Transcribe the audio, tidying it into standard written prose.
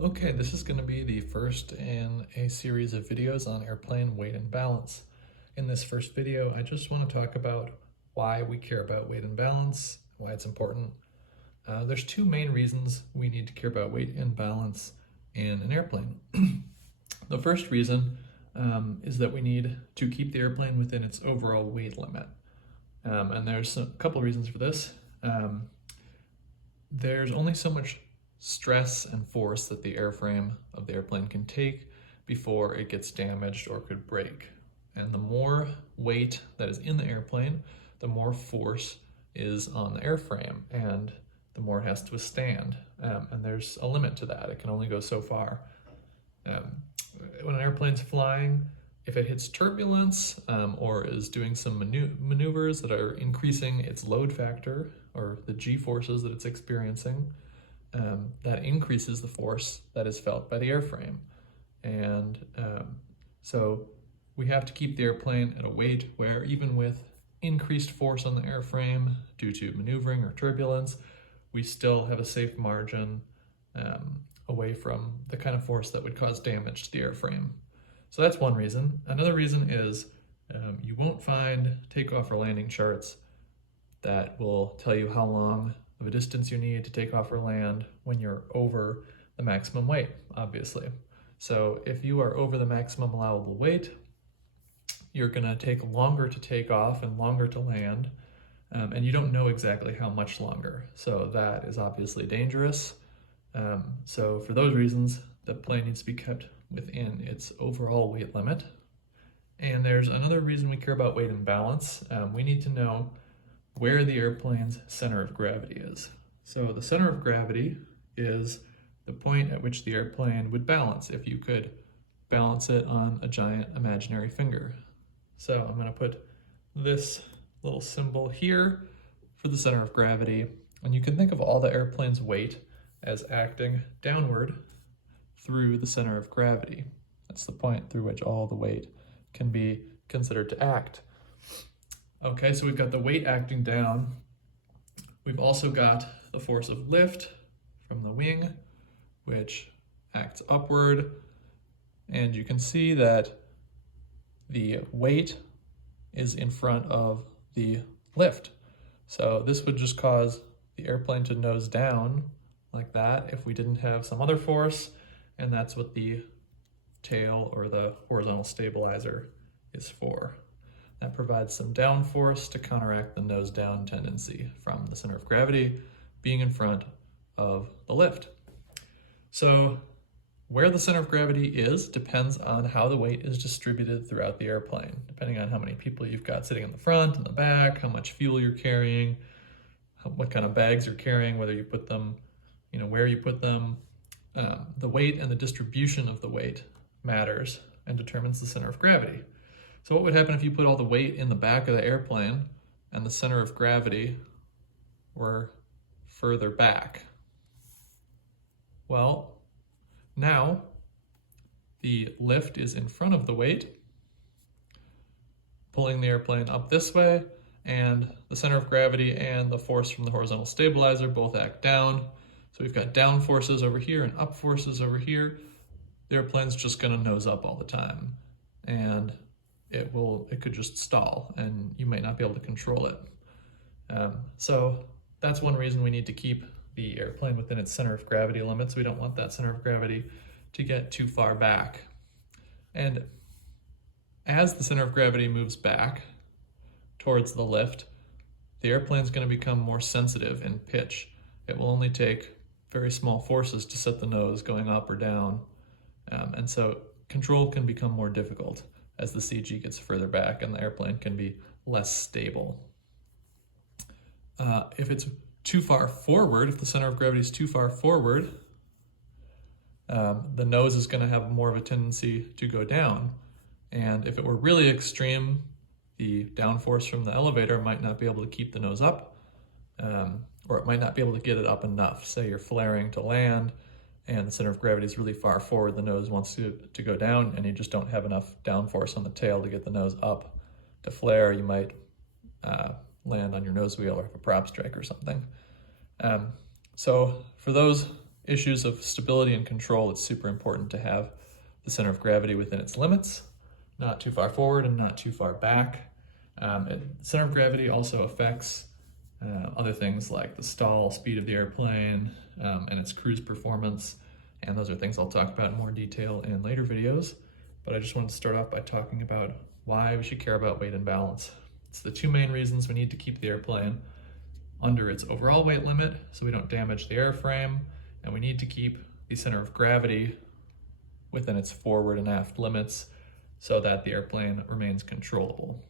Okay, this is going to be the first in a series of videos on airplane weight and balance. In this first video, I just want to talk about why we care about weight and balance, why it's important. There's two main reasons we need to care about weight and balance in an airplane. The first reason is that we need to keep the airplane within its overall weight limit. And there's a couple reasons for this. There's only so much stress and force that the airframe of the airplane can take before it gets damaged or could break. And the more weight that is in the airplane, the more force is on the airframe and the more it has to withstand. And there's a limit to that. It can only go so far. When an airplane's flying, if it hits turbulence or is doing some maneuvers that are increasing its load factor or the g-forces that it's experiencing, that increases the force that is felt by the airframe. And so we have to keep the airplane at a weight where even with increased force on the airframe due to maneuvering or turbulence, we still have a safe margin away from the kind of force that would cause damage to the airframe. So that's one reason. Another reason is you won't find takeoff or landing charts that will tell you how long of a distance you need to take off or land when you're over the maximum weight, obviously. So if you are over the maximum allowable weight, you're gonna take longer to take off and longer to land, and you don't know exactly how much longer. So that is obviously dangerous. So for those reasons, the plane needs to be kept within its overall weight limit. And there's another reason we care about weight and balance. We need to know where the airplane's center of gravity is. So the center of gravity is the point at which the airplane would balance if you could balance it on a giant imaginary finger. So I'm going to put this little symbol here for the center of gravity, and you can think of all the airplane's weight as acting downward through the center of gravity. That's the point through which all the weight can be considered to act. Okay, so we've got the weight acting down. We've also got the force of lift from the wing, which acts upward. And you can see that the weight is in front of the lift. So this would just cause the airplane to nose down like that if we didn't have some other force, and that's what the tail or the horizontal stabilizer is for. That provides some downforce to counteract the nose down tendency from the center of gravity being in front of the lift. So where the center of gravity is depends on how the weight is distributed throughout the airplane, depending on how many people you've got sitting in the front and the back, how much fuel you're carrying, what kind of bags you're carrying, whether you put them, where you put them. The weight and the distribution of the weight matters and determines the center of gravity. So what would happen if you put all the weight in the back of the airplane and the center of gravity were further back? Well, now the lift is in front of the weight, pulling the airplane up this way, and the center of gravity and the force from the horizontal stabilizer both act down. So we've got down forces over here and up forces over here. The airplane's just gonna nose up all the time, and it could just stall and you might not be able to control it. So that's one reason we need to keep the airplane within its center of gravity limits. We don't want that center of gravity to get too far back. And as the center of gravity moves back towards the lift, the airplane's going to become more sensitive in pitch. It will only take very small forces to set the nose going up or down. And so control can become more difficult as the CG gets further back and the airplane can be less stable. If it's too far forward, if the center of gravity is too far forward, the nose is going to have more of a tendency to go down. And if it were really extreme, the downforce from the elevator might not be able to keep the nose up, or it might not be able to get it up enough. Say you're flaring to land and the center of gravity is really far forward, the nose wants to go down, and you just don't have enough downforce on the tail to get the nose up to flare. You might land on your nose wheel or have a prop strike or something. So for those issues of stability and control, it's super important to have the center of gravity within its limits, not too far forward and not too far back. Center of gravity also affects other things like the stall speed of the airplane and its cruise performance, and those are things I'll talk about in more detail in later videos. But I just wanted to start off by talking about why we should care about weight and balance. It's the two main reasons we need to keep the airplane under its overall weight limit so we don't damage the airframe, and we need to keep the center of gravity within its forward and aft limits so that the airplane remains controllable.